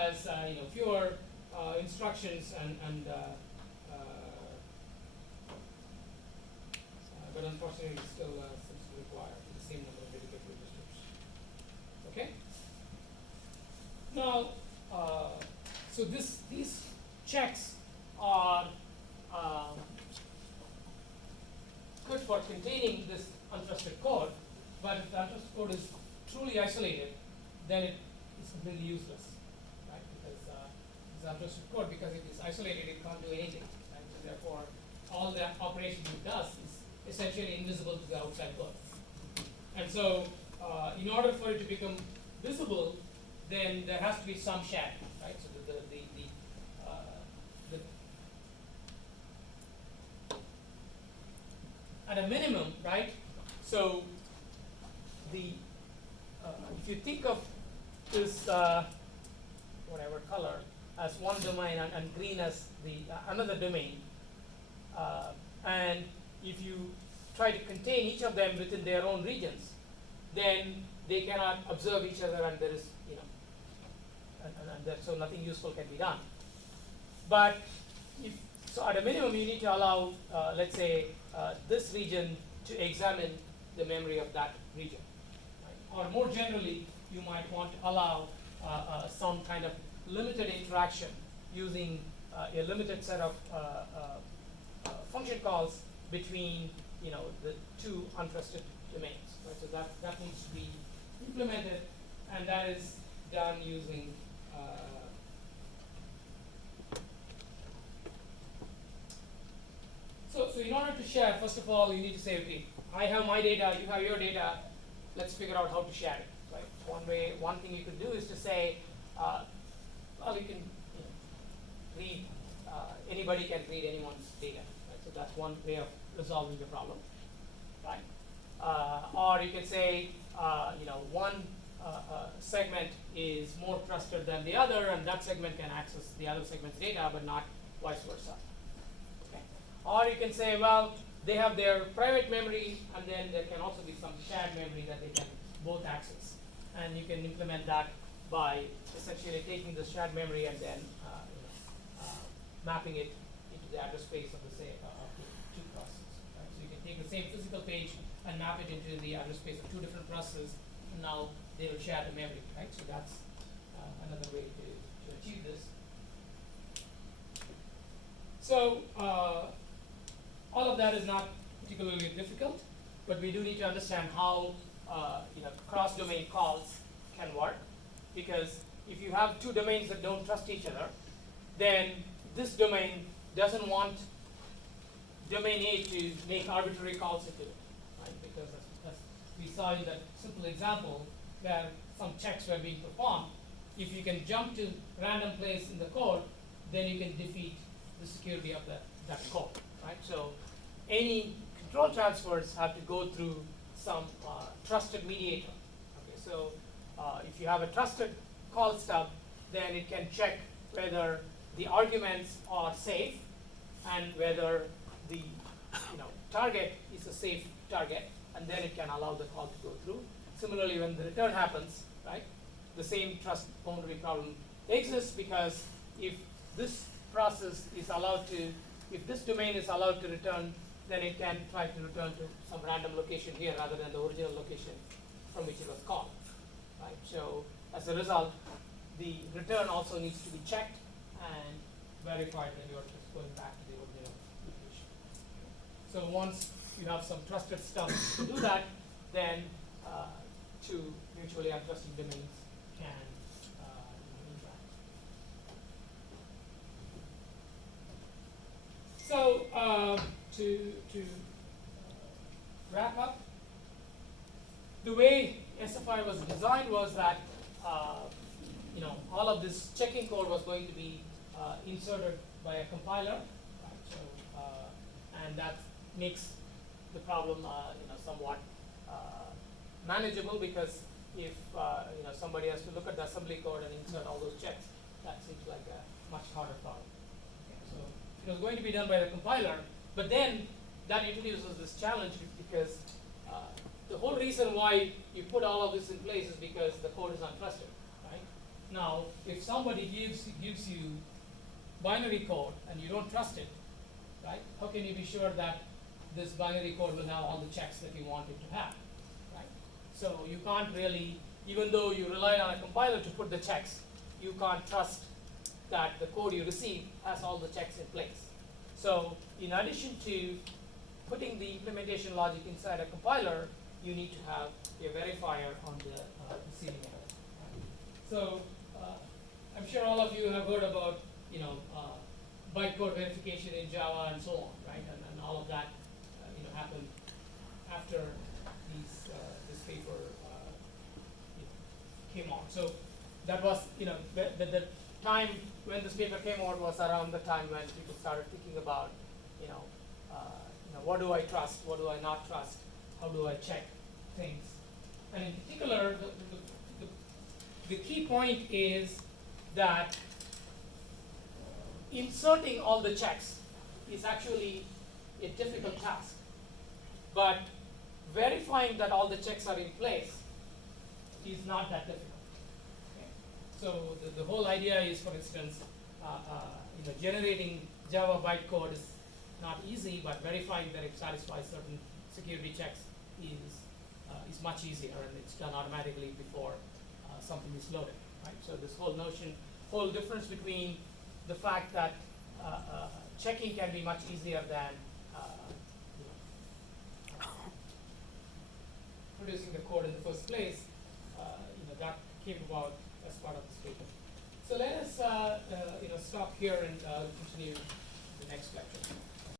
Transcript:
has fewer instructions but unfortunately it still seems to require the same number of dedicated registers. Okay. Now, so these checks are good for containing this untrusted code, but if the untrusted code is truly isolated, then it is completely useless, right? Because it's untrusted code, because if it's isolated, it can't do anything, right? So therefore, all the operation it does is essentially invisible to the outside world. And so, in order for it to become visible, then there has to be some shadow, right? So at a minimum, right? So the if you think of this whatever color as one domain and green as the another domain, and if you try to contain each of them within their own regions, then they cannot observe each other, and there is so nothing useful can be done. But if so, at a minimum, you need to allow, let's say, this region to examine the memory of that region, right? Or more generally, you might want to allow some kind of limited interaction using a limited set of function calls between the two untrusted domains. Right? So that needs to be implemented, and that is done using so in order to share, first of all, you need to say, okay, I have my data, you have your data, let's figure out how to share it. Right? One thing you could do is to say, well, you can read, anybody can read anyone's data. Right? So that's one way of resolving the problem. Right? Or you can say, one segment is more trusted than the other, and that segment can access the other segment's data, but not vice versa. Okay? Or you can say, well, they have their private memory, and then there can also be some shared memory that they can both access. And you can implement that by essentially taking the shared memory and then mapping it into the address space of the two processes. Right? So you can take the same physical page and map it into the address space of two different processes, and now they will share the memory. Right? So that's another way to achieve this. So all of that is not particularly difficult, but we do need to understand how cross-domain calls can work, because if you have two domains that don't trust each other, then this domain doesn't want domain A to make arbitrary calls into it, right? Because as we saw in that simple example where some checks were being performed, if you can jump to random place in the code, then you can defeat the security of that code, right? So any control transfers have to go through some trusted mediator. Okay, so if you have a trusted call stub, then it can check whether the arguments are safe and whether the target is a safe target, and then it can allow the call to go through. Similarly, when the return happens, right, the same trust boundary problem exists, because if this process is allowed to, if this domain is allowed to return, then it can try to return to some random location here rather than the original location from which it was called. Right? So as a result, the return also needs to be checked and verified that you're just going back to the original location. So once you have some trusted stuff to do that, then two mutually untrusted domains can interact. So to wrap up, the way SFI was designed was that all of this checking code was going to be inserted by a compiler, right? So and that makes the problem somewhat manageable, because if somebody has to look at the assembly code and insert all those checks, that seems like a much harder problem. Okay, so it was going to be done by the compiler, but then that introduces this challenge, because the whole reason why you put all of this in place is because the code is untrusted, right? Now, if somebody gives you binary code and you don't trust it, right? How can you be sure that this binary code will have all the checks that you want it to have, right? So you can't really, even though you rely on a compiler to put the checks, you can't trust that the code you receive has all the checks in place. So in addition to putting the implementation logic inside a compiler, you need to have a verifier on the receiving end. Right? So I'm sure all of you have heard about, bytecode verification in Java and so on, right? And all of that, happened after this paper came out. So that was, the time when this paper came out was around the time when people started thinking about, what do I trust, what do I not trust, how do I check things, and in particular, the key point is that inserting all the checks is actually a difficult task, but verifying that all the checks are in place is not that difficult. Okay? So the whole idea is, for instance, generating Java bytecode is not easy, but verifying that it satisfies certain security checks is much easier, and it's done automatically before something is loaded. Right? So this whole difference between the fact that checking can be much easier than producing the code in the first place, that came about as part of this paper. So let us stop here and continue the next lecture.